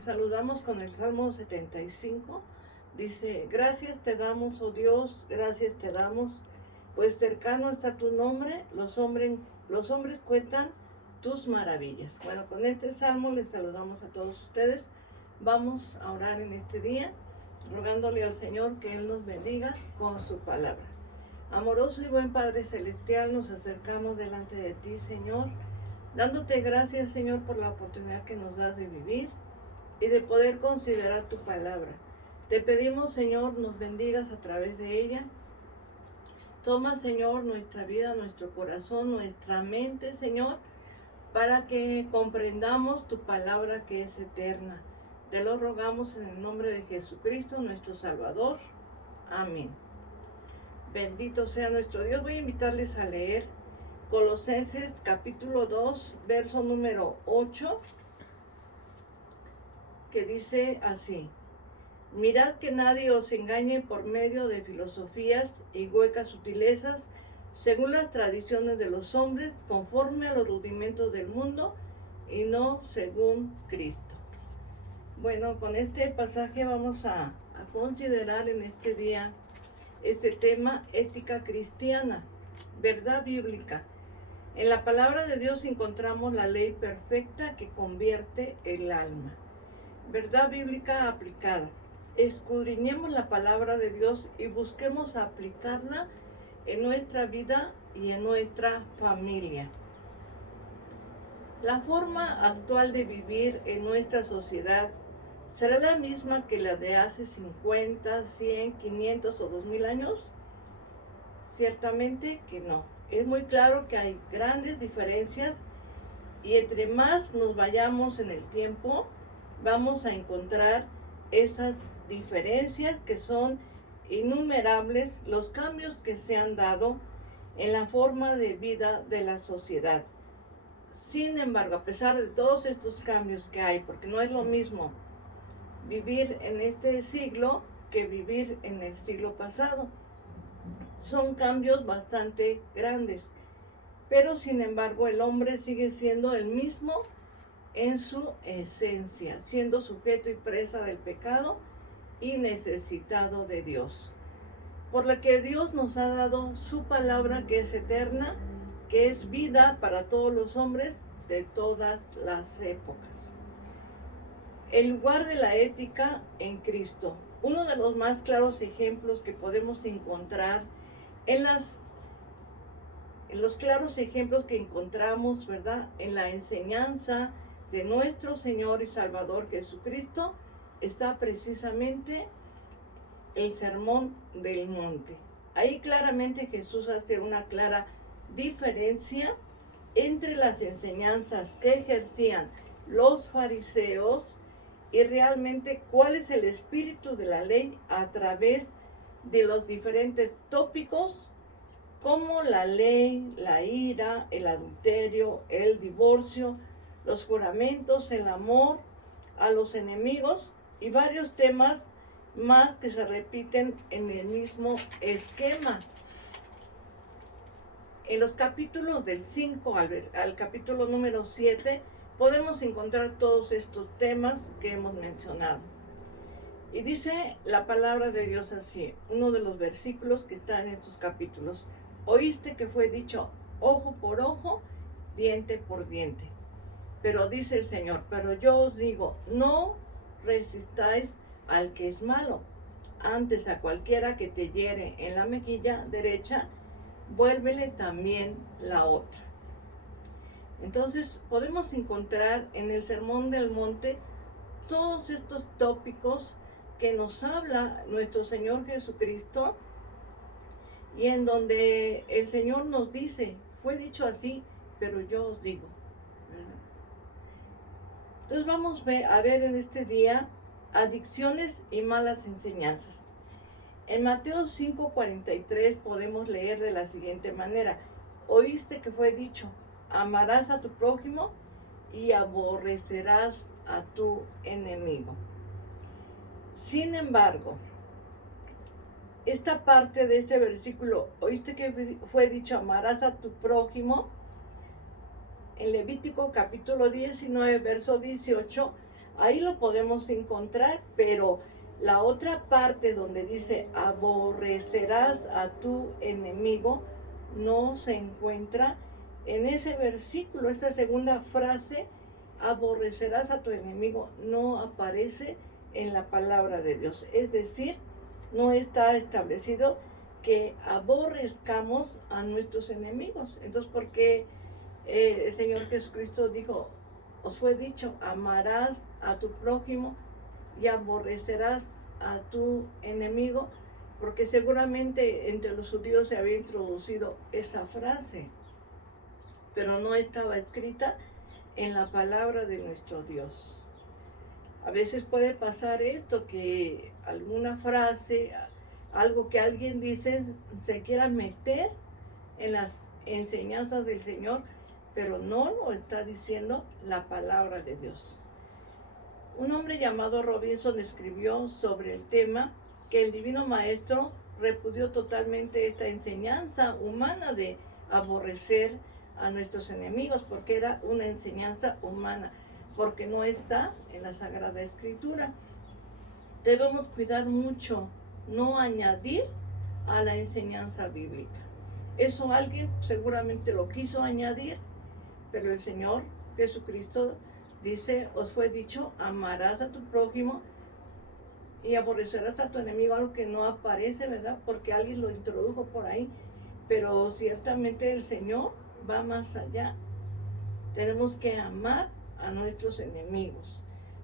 Les saludamos con el Salmo 75. Dice: gracias te damos, oh Dios, gracias te damos, pues cercano está tu nombre, los hombres cuentan tus maravillas. Bueno, con este salmo les saludamos a todos ustedes. Vamos a orar en este día, rogándole al Señor que Él nos bendiga con su palabra. Amoroso y buen Padre Celestial, nos acercamos delante de ti, Señor, dándote gracias, Señor, por la oportunidad que nos das de vivir y de poder considerar tu palabra. Te pedimos, Señor, nos bendigas a través de ella. Toma, Señor, nuestra vida, nuestro corazón, nuestra mente, Señor, para que comprendamos tu palabra que es eterna. Te lo rogamos en el nombre de Jesucristo, nuestro Salvador. Amén. Bendito sea nuestro Dios. Voy a invitarles a leer Colosenses capítulo 2, verso número 8, que dice así: mirad que nadie os engañe por medio de filosofías y huecas sutilezas, según las tradiciones de los hombres, conforme a los rudimentos del mundo, y no según Cristo. Bueno, con este pasaje vamos a considerar en este día este tema: ética cristiana, verdad bíblica. En la palabra de Dios encontramos la ley perfecta que convierte el alma. Verdad bíblica aplicada. Escudriñemos la palabra de Dios y busquemos aplicarla en nuestra vida y en nuestra familia. La forma actual de vivir en nuestra sociedad ¿será la misma que la de hace 50, 100, 500 o 2000 años? Ciertamente que no. Es muy claro que hay grandes diferencias, y entre más nos vayamos en el tiempo, vamos a encontrar esas diferencias que son innumerables, los cambios que se han dado en la forma de vida de la sociedad. Sin embargo, a pesar de todos estos cambios que hay, porque no es lo mismo vivir en este siglo que vivir en el siglo pasado, son cambios bastante grandes, pero sin embargo el hombre sigue siendo el mismo en su esencia, siendo sujeto y presa del pecado y necesitado de Dios. Por lo que Dios nos ha dado su palabra, que es eterna, que es vida para todos los hombres de todas las épocas. El lugar de la ética en Cristo. Uno de los más claros ejemplos que podemos encontrar en los claros ejemplos que encontramos, ¿verdad?, en la enseñanza de nuestro Señor y Salvador Jesucristo, está precisamente el Sermón del Monte. Ahí claramente Jesús hace una clara diferencia entre las enseñanzas que ejercían los fariseos y realmente cuál es el espíritu de la ley a través de los diferentes tópicos, como la ley, la ira, el adulterio, el divorcio, los juramentos, el amor a los enemigos y varios temas más que se repiten en el mismo esquema. En los capítulos del 5 al capítulo número 7 podemos encontrar todos estos temas que hemos mencionado. Y dice la palabra de Dios así, uno de los versículos que está en estos capítulos: oíste que fue dicho ojo por ojo, diente por diente. Pero dice el Señor: pero yo os digo, no resistáis al que es malo. Antes a cualquiera que te hiere en la mejilla derecha, vuélvele también la otra. Entonces podemos encontrar en el Sermón del Monte todos estos tópicos que nos habla nuestro Señor Jesucristo, y en donde el Señor nos dice: fue dicho así, pero yo os digo, ¿verdad? Entonces vamos a ver en este día adicciones y malas enseñanzas. En Mateo 5:43 podemos leer de la siguiente manera: oíste que fue dicho, amarás a tu prójimo y aborrecerás a tu enemigo. Sin embargo, esta parte de este versículo, oíste que fue dicho, amarás a tu prójimo, en Levítico capítulo 19, verso 18, Ahí lo podemos encontrar, pero la otra parte donde dice aborrecerás a tu enemigo no se encuentra en ese versículo. Esta segunda frase, aborrecerás a tu enemigo, no aparece en la palabra de Dios. Es decir, no está establecido que aborrezcamos a nuestros enemigos. Entonces, ¿por qué el Señor Jesucristo dijo, os fue dicho, amarás a tu prójimo y aborrecerás a tu enemigo? Porque seguramente entre los judíos se había introducido esa frase, pero no estaba escrita en la palabra de nuestro Dios. A veces puede pasar esto, que alguna frase, algo que alguien dice, se quiera meter en las enseñanzas del Señor, pero no lo está diciendo la palabra de Dios. Un hombre llamado Robinson escribió sobre el tema que el Divino Maestro repudió totalmente esta enseñanza humana de aborrecer a nuestros enemigos, porque era una enseñanza humana, porque no está en la Sagrada Escritura. Debemos cuidar mucho, no añadir a la enseñanza bíblica. Eso alguien seguramente lo quiso añadir, pero el Señor Jesucristo dice, os fue dicho, amarás a tu prójimo y aborrecerás a tu enemigo, algo que no aparece, ¿verdad? Porque alguien lo introdujo por ahí, pero ciertamente el Señor va más allá. Tenemos que amar a nuestros enemigos.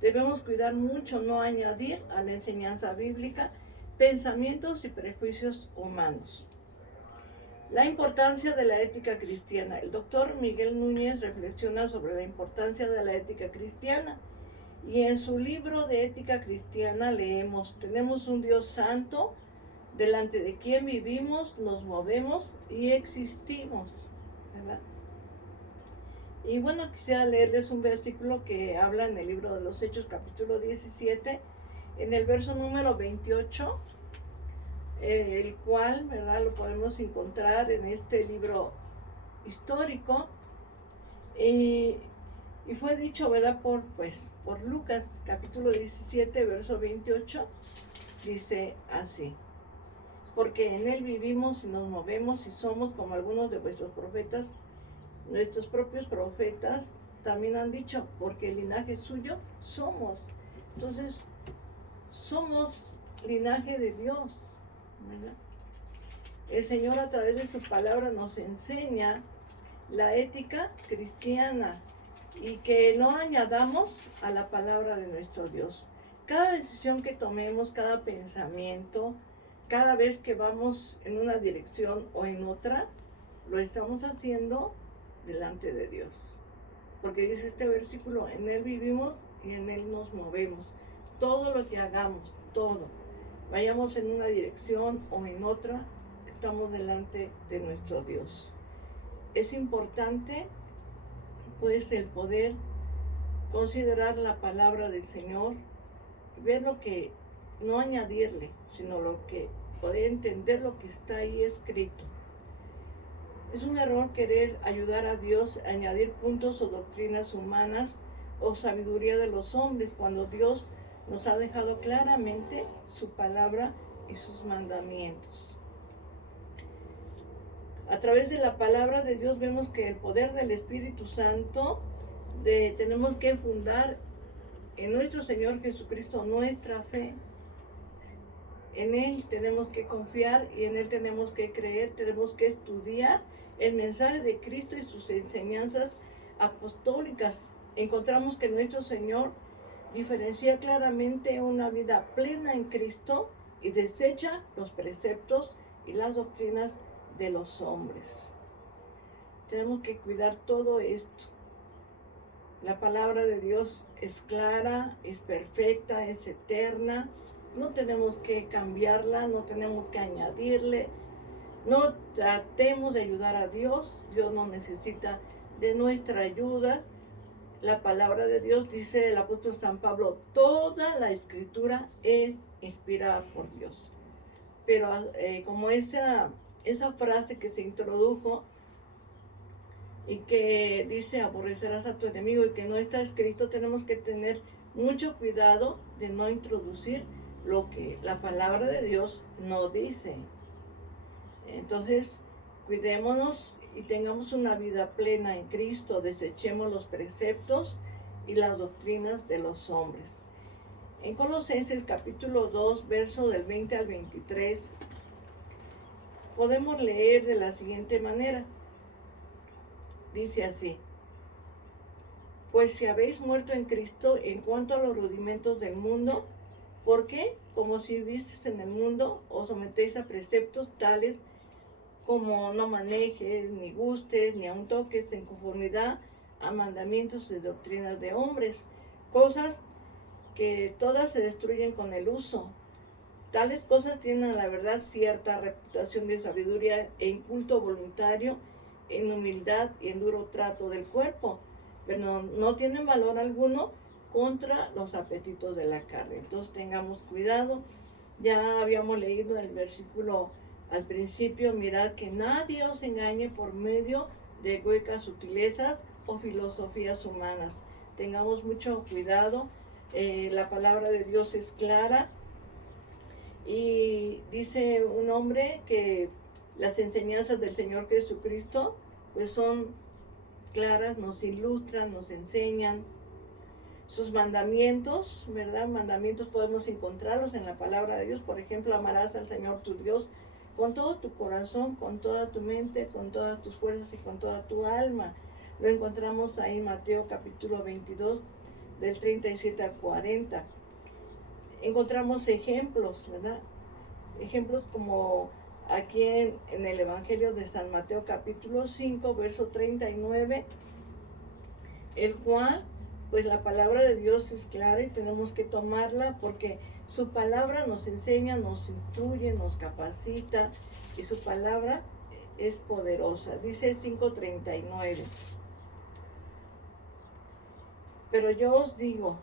Debemos cuidar mucho no añadir a la enseñanza bíblica pensamientos y prejuicios humanos. La importancia de la ética cristiana. El doctor Miguel Núñez reflexiona sobre la importancia de la ética cristiana y en su libro de ética cristiana leemos, tenemos un Dios santo delante de quien vivimos, nos movemos y existimos, ¿verdad? Y bueno, quisiera leerles un versículo que habla en el libro de los Hechos, capítulo 17, en el verso número 28, el cual, ¿verdad?, lo podemos encontrar en este libro histórico. Y fue dicho, ¿verdad?, por Lucas, capítulo 17, verso 28, dice así: porque en él vivimos y nos movemos y somos como algunos de vuestros profetas. Nuestros propios profetas también han dicho, porque el linaje suyo somos. Entonces, somos linaje de Dios, ¿verdad? El Señor a través de su palabra nos enseña la ética cristiana y que no añadamos a la palabra de nuestro Dios. Cada decisión que tomemos, cada pensamiento, cada vez que vamos en una dirección o en otra, lo estamos haciendo delante de Dios. Porque dice este versículo, en Él vivimos y en Él nos movemos. Todo lo que hagamos, todo, vayamos en una dirección o en otra, estamos delante de nuestro Dios. Es importante, pues, el poder considerar la palabra del Señor, ver lo que, no añadirle, sino lo que, poder entender lo que está ahí escrito. Es un error querer ayudar a Dios a añadir puntos o doctrinas humanas o sabiduría de los hombres, cuando Dios nos ha dejado claramente su palabra y sus mandamientos. A través de la palabra de Dios vemos que el poder del Espíritu Santo, tenemos que fundar en nuestro Señor Jesucristo nuestra fe. En Él tenemos que confiar y en Él tenemos que creer, tenemos que estudiar el mensaje de Cristo y sus enseñanzas apostólicas. Encontramos que nuestro Señor diferencia claramente una vida plena en Cristo y desecha los preceptos y las doctrinas de los hombres. Tenemos que cuidar todo esto. La palabra de Dios es clara, es perfecta, es eterna. No tenemos que cambiarla, no tenemos que añadirle. No tratemos de ayudar a Dios. Dios no necesita de nuestra ayuda. La palabra de Dios, dice el apóstol San Pablo, toda la escritura es inspirada por Dios. Pero como esa frase que se introdujo y que dice aborrecerás a tu enemigo y que no está escrito, tenemos que tener Mucho cuidado de no introducir lo que la palabra de Dios no dice. Entonces, cuidémonos y tengamos una vida plena en Cristo, desechemos los preceptos y las doctrinas de los hombres. En Colosenses capítulo 2, verso del 20 al 23, podemos leer de la siguiente manera. Dice así: pues si habéis muerto en Cristo en cuanto a los rudimentos del mundo, ¿por qué? Como si vivieseis en el mundo, os sometéis a preceptos tales como no manejes, ni gustes, ni aun toques en conformidad a mandamientos y doctrinas de hombres, cosas que todas se destruyen con el uso. Tales cosas tienen a la verdad cierta reputación de sabiduría e inculto voluntario, en humildad y en duro trato del cuerpo, pero no tienen valor alguno contra los apetitos de la carne. Entonces tengamos cuidado. Ya habíamos leído el versículo al principio: mirad que nadie os engañe por medio de huecas sutilezas o filosofías humanas. Tengamos mucho cuidado. La palabra de Dios es clara y dice un hombre que las enseñanzas del Señor Jesucristo pues son claras, nos ilustran, nos enseñan. Sus mandamientos, ¿verdad? Mandamientos podemos encontrarlos en la palabra de Dios. Por ejemplo, amarás al Señor tu Dios con todo tu corazón, con toda tu mente, con todas tus fuerzas y con toda tu alma. Lo encontramos ahí en Mateo capítulo 22, del 37 al 40. Encontramos ejemplos, ¿verdad? Ejemplos como aquí en el Evangelio de San Mateo capítulo 5, verso 39, el cual, pues la palabra de Dios es clara y tenemos que tomarla porque su palabra nos enseña, nos instruye, nos capacita y su palabra es poderosa. Dice 5:39. Pero yo os digo,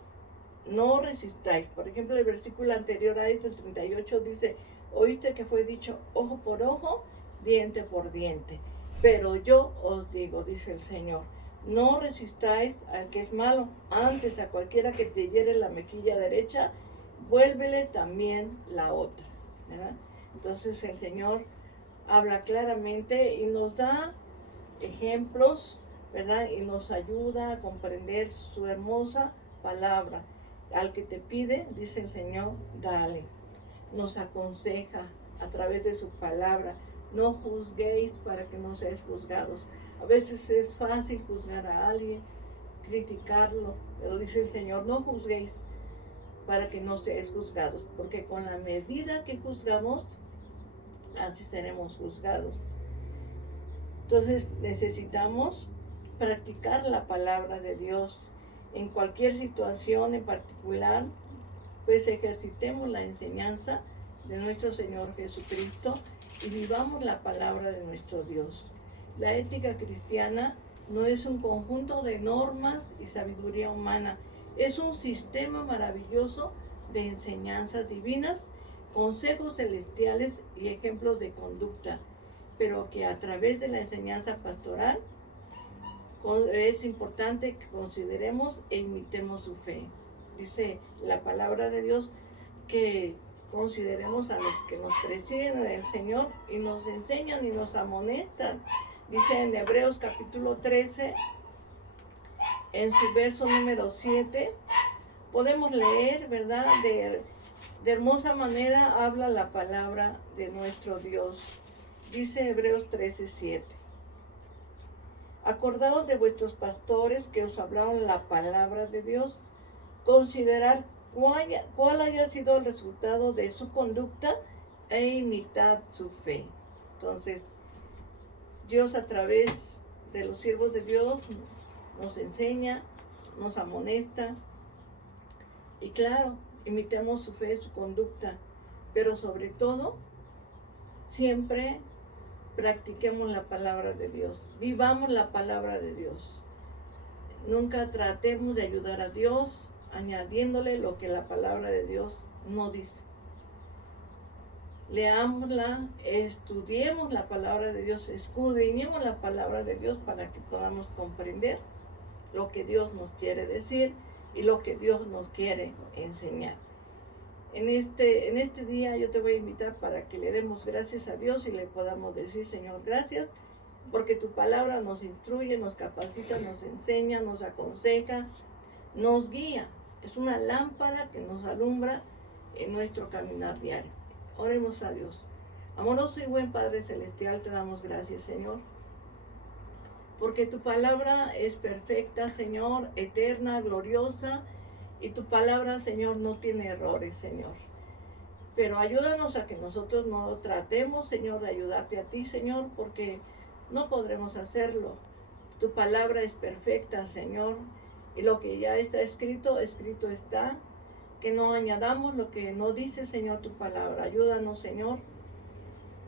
no resistáis. Por ejemplo, el versículo anterior a este, el 38, dice: oíste que fue dicho ojo por ojo, diente por diente. Pero yo os digo, dice el Señor, no resistáis al que es malo, antes a cualquiera que te hiere la mejilla derecha, vuélvele también la otra, ¿verdad? Entonces el Señor habla claramente y nos da ejemplos, ¿verdad? Y nos ayuda a comprender su hermosa palabra. Al que te pide, dice el Señor, dale. Nos aconseja a través de su palabra: no juzguéis para que no seáis juzgados. A veces es fácil juzgar a alguien, criticarlo, pero dice el Señor: no juzguéis para que no seáis juzgados, porque con la medida que juzgamos, así seremos juzgados. Entonces necesitamos practicar la palabra de Dios en cualquier situación en particular. Pues ejercitemos la enseñanza de nuestro Señor Jesucristo y vivamos la palabra de nuestro Dios. La ética cristiana no es un conjunto de normas y sabiduría humana, es un sistema maravilloso de enseñanzas divinas, consejos celestiales y ejemplos de conducta, pero que a través de la enseñanza pastoral es importante que consideremos e imitemos su fe. Dice la palabra de Dios que consideremos a los que nos presiden del Señor y nos enseñan y nos amonestan. Dice en Hebreos capítulo 13, en su verso número 7, podemos leer, ¿verdad? De hermosa manera habla la palabra de nuestro Dios. Dice Hebreos 13, 7. Acordaos de vuestros pastores que os hablaron la palabra de Dios. Considerad cuál haya sido el resultado de su conducta e imitad su fe. Entonces, Dios a través de los siervos de Dios nos enseña, nos amonesta y claro, imitemos su fe, su conducta, pero sobre todo, siempre practiquemos la palabra de Dios, vivamos la palabra de Dios. Nunca tratemos de ayudar a Dios añadiéndole lo que la palabra de Dios no dice. Leámosla, estudiemos la palabra de Dios, escudriñemos la palabra de Dios para que podamos comprender lo que Dios nos quiere decir y lo que Dios nos quiere enseñar. En este día yo te voy a invitar para que le demos gracias a Dios y le podamos decir, Señor, gracias, porque tu palabra nos instruye, nos capacita, nos enseña, nos aconseja, nos guía. Es una lámpara que nos alumbra en nuestro caminar diario. Oremos a Dios. Amoroso y buen Padre Celestial, te damos gracias, Señor, porque tu palabra es perfecta, Señor, eterna, gloriosa, y tu palabra, Señor, no tiene errores, Señor. Pero ayúdanos a que nosotros no tratemos, Señor, de ayudarte a ti, Señor, porque no podremos hacerlo. Tu palabra es perfecta, Señor, y lo que ya está escrito, escrito está. Que no añadamos lo que no dice, Señor, tu palabra. Ayúdanos, Señor,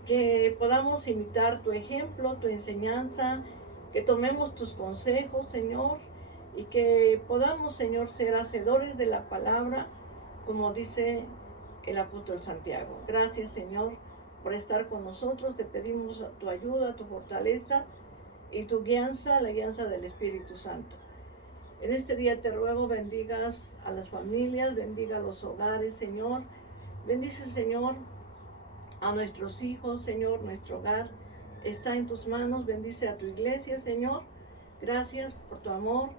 que podamos imitar tu ejemplo, tu enseñanza, que tomemos tus consejos, Señor, y que podamos, Señor, ser hacedores de la palabra, como dice el apóstol Santiago. Gracias, Señor, por estar con nosotros. Te pedimos tu ayuda, tu fortaleza y tu guianza, la guianza del Espíritu Santo. En este día te ruego bendigas a las familias, bendiga a los hogares, Señor. Bendice, Señor, a nuestros hijos, Señor, nuestro hogar está en tus manos. Bendice a tu iglesia, Señor. Gracias por tu amor,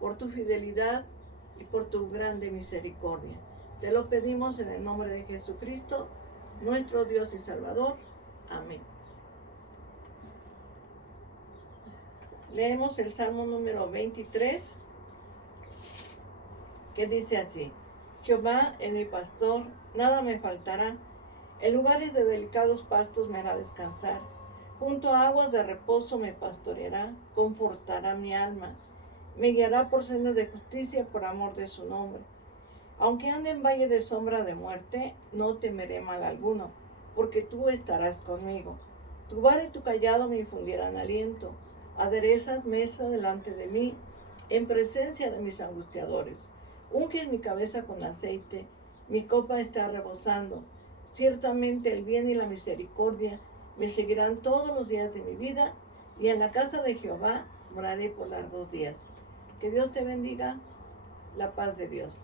por tu fidelidad y por tu grande misericordia. Te lo pedimos en el nombre de Jesucristo, nuestro Dios y Salvador. Amén. Leemos el Salmo número 23, que dice así: Jehová es mi pastor, nada me faltará. En lugares de delicados pastos me hará descansar. Junto a aguas de reposo me pastoreará, confortará mi alma. Me guiará por sendas de justicia por amor de su nombre. Aunque ande en valle de sombra de muerte, no temeré mal alguno, porque tú estarás conmigo. Tu vara y tu cayado me infundirán aliento. Aderezas mesa delante de mí, en presencia de mis angustiadores. Unges mi cabeza con aceite, mi copa está rebosando. Ciertamente el bien y la misericordia me seguirán todos los días de mi vida, y en la casa de Jehová moraré por largos días. Que Dios te bendiga, la paz de Dios.